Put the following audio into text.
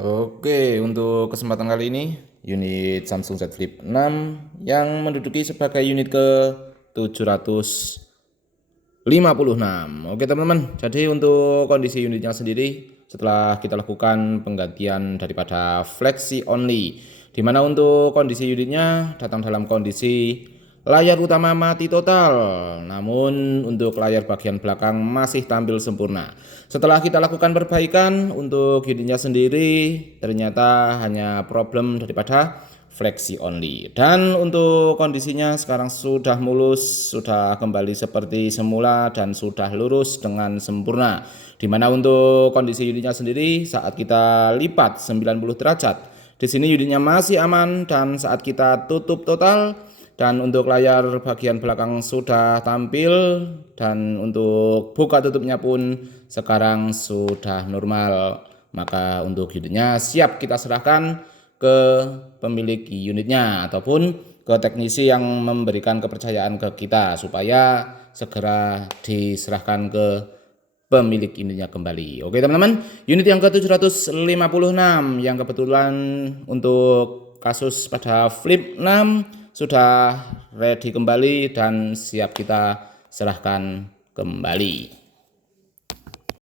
Oke, untuk kesempatan kali ini unit Samsung Z Flip 6 yang menduduki sebagai unit ke 756. Oke teman-teman, jadi untuk kondisi unitnya sendiri setelah kita lakukan penggantian daripada flexi only, di mana untuk kondisi unitnya datang dalam kondisi layar utama mati total, namun untuk layar bagian belakang masih tampil sempurna. Setelah kita lakukan perbaikan untuk unitnya sendiri, ternyata hanya problem daripada flexi only. Dan untuk kondisinya sekarang sudah mulus, sudah kembali seperti semula dan sudah lurus dengan sempurna. Dimana untuk kondisi unitnya sendiri saat kita lipat 90 derajat, di sini unitnya masih aman dan saat kita tutup total. Dan untuk layar bagian belakang sudah tampil dan untuk buka tutupnya pun sekarang sudah normal. Maka untuk unitnya siap kita serahkan ke pemilik unitnya ataupun ke teknisi yang memberikan kepercayaan ke kita supaya segera diserahkan ke pemilik unitnya kembali. Oke teman-teman, unit yang ke-756 yang kebetulan untuk kasus pada Flip 6 sudah ready kembali dan siap kita serahkan kembali.